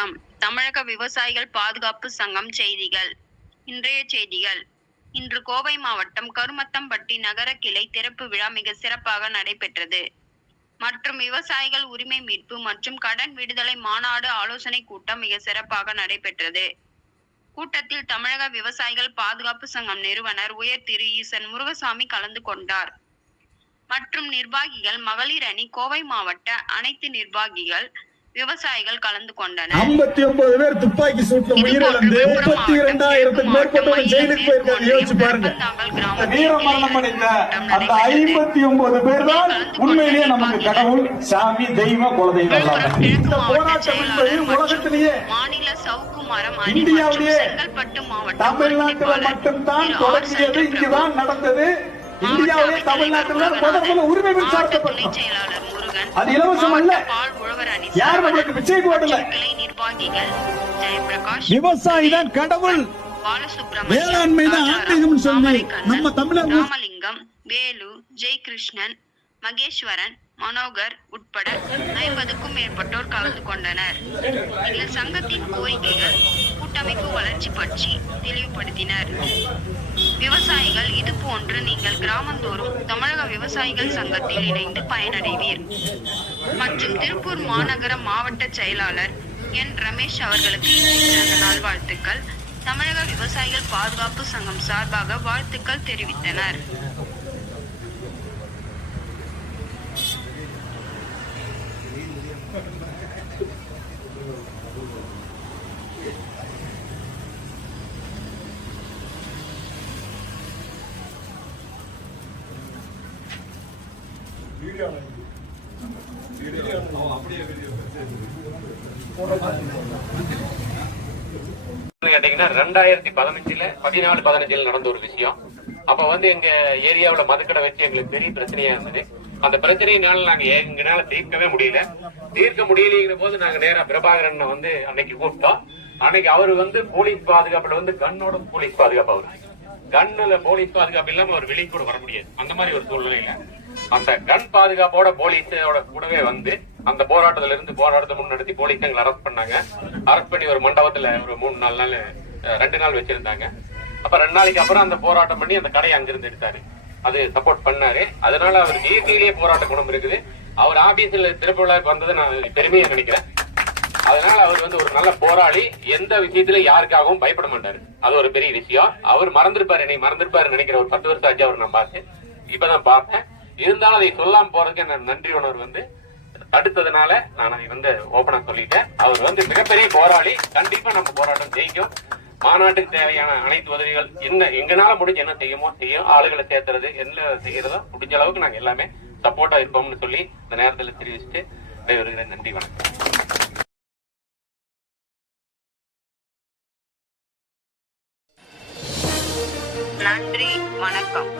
வணக்கம் தமிழக விவசாயிகள் பாதுகாப்பு சங்கம் செய்திகள். இன்றைய செய்திகள். இன்று கோவை மாவட்டம் கருமத்தம்பட்டி நகர கிளை திறப்பு விழா மிக சிறப்பாக நடைபெற்றது. மற்றும் விவசாயிகள் உரிமை மீட்பு மற்றும் கடன் விடுதலை மாநாடு ஆலோசனை கூட்டம் மிக சிறப்பாக நடைபெற்றது. கூட்டத்தில் தமிழக விவசாயிகள் பாதுகாப்பு சங்கம் நிறுவனர் உயர் திரு ஈசன் முருகசாமி கலந்து கொண்டார். மற்றும் நிர்வாகிகள் மகளிர் அணி கோவை மாவட்ட அனைத்து நிர்வாகிகள் விவசாயிகள் கலந்து கொண்டனர். ஐம்பத்தி ஒன்பது பேர் துப்பாக்கி சூட்ல உயிரிழந்து முப்பத்தி இரண்டாயிரத்துக்கு மேற்பட்டவங்க ஜெயிலுக்கு போயிருக்காங்க. யோசிச்சு பாருங்க. வீர மரணம் அடைந்த அந்த ஐம்பத்தி ஒன்பது பேர் தான் உண்மையிலேயே நமக்கு கடவுள் சாமி தெய்வம் குலதெய்வம். இந்த போராட்டம் என்பது உலகத்திலேயே மாநில சவுக்கு மரம் இந்தியாவிலேயே தமிழ்நாட்டுல மட்டும்தான் தொடங்கியது. இங்குதான் நடந்தது. இந்தியாவிலே தமிழ்நாட்டில் முதல் முதல்ல உரிமை செயலாளர் முருகன் அது இலவசம் அல்ல. யார் நம்மளுக்கு பிச்சை போடல. விவசாயி தான் கடவுள். வேளாண்மை தான் ராஜாராம், ஆன்மீகம்னு சொல்லி நம்ம தமிழர் ராமலிங்கம் வேலு ஜெயகிருஷ்ணன் மகேஸ்வரன் மனோகர் உட்பட ஐம்பதுக்கும் மேற்பட்டோர் கலந்து கொண்டனர். இதில் சங்கத்தின் கோரிக்கைகள் கூட்டமைப்பு வளர்ச்சி பற்றி தெளிவுபடுத்தினர். விவசாயிகள் இது போன்று நீங்கள் கிராமந்தோறும் தமிழக விவசாயிகள் சங்கத்தில் இணைந்து பயனடைவீர். மற்றும் திருப்பூர் மாநகர மாவட்ட செயலாளர் என் ரமேஷ் அவர்களுக்கு இன்று பிறந்த நாள் வாழ்த்துக்கள் தமிழக விவசாயிகள் பாதுகாப்பு சங்கம் சார்பாக வாழ்த்துக்கள் தெரிவித்தனர். கேட்டீங்கன்னா ரெண்டாயிரத்தி பதினஞ்சுல பதினாலு பதினஞ்சுல நடந்த ஒரு விஷயம். அப்ப வந்து எங்க ஏரியாவுல மதுக்கடை வச்சு எங்களுக்கு பெரிய பிரச்சனையா இருந்தது. அந்த பிரச்சனையினால நாங்க எங்கனால தீர்க்கவே முடியல. தீர்க்க முடியலங்கிற போது நாங்க நேரா பிரபாகரன் வந்து அன்னைக்கு கூப்பிட்டோம். அன்னைக்கு அவரு வந்து போலீஸ் பாதுகாப்புல வந்து கண்ணோட போலீஸ் பாதுகாப்பு அவரு. கண்ணுல போலீஸ் பாதுகாப்பு இல்லாம அவர் வெளியே கூட வர முடியாது. அந்த மாதிரி ஒரு சூழ்நிலையில அந்த கன் பாதுகாப்போட போலீஸோட கூடவே வந்து அந்த போராட்டத்துல இருந்து போராட்டத்தை முன்னெடுத்து போலீஸ் எங்களை அரெஸ்ட் பண்ணாங்க. அரெஸ்ட் பண்ணி ஒரு மண்டபத்துல ஒரு மூணு நாலு நாள் ரெண்டு நாள் வச்சிருந்தாங்க. அப்ப ரெண்டு நாளைக்கு அப்புறம் அந்த போராட்டம் பண்ணி அந்த கடையை அங்கிருந்து எடுத்தாரு. அது சப்போர்ட் பண்ணாரு. அதனால அவர் இயற்கையிலேயே போராட்ட குணம் இருக்குது அவர் ஆபீஸ்ல திருவிழாவுக்கு வந்ததை நான் பெருமையா நினைக்கிறேன். அதனால அவர் வந்து ஒரு நல்ல போராளி. எந்த விஷயத்துல யாருக்காகவும் பயப்பட மாட்டாரு. அது ஒரு பெரிய விஷயம். அவர் மறந்திருப்பாரு. என்னை மறந்திருப்பாரு நினைக்கிற ஒரு பத்து வருஷம் ஆச்சு அவர் நான் பார்த்தேன் இப்பதான் பார்த்தேன் இருந்தாலும் அதை சொல்லாம போறதுக்கு நான் நன்றி உணர்வு வந்து அடுத்ததுனால நான் அதை வந்து ஓபனா சொல்லிட்டேன். அவர் வந்து மிகப்பெரிய போராளி. கண்டிப்பா நம்ம போராட்டம் ஜெயிக்கும். மாநாட்டுக்கு தேவையான அனைத்து உதவிகள் என்ன எங்கனால முடிஞ்சு என்ன செய்யுமோ செய்யும். ஆளுகளை சேர்த்துறது என்ன செய்யறதோ முடிஞ்ச அளவுக்கு நாங்க எல்லாமே சப்போர்ட்டா இருப்போம்னு சொல்லி இந்த நேரத்துல தெரிவிச்சுட்டு விடைபெறுகிறேன். நன்றி வணக்கம். நன்றி வணக்கம்.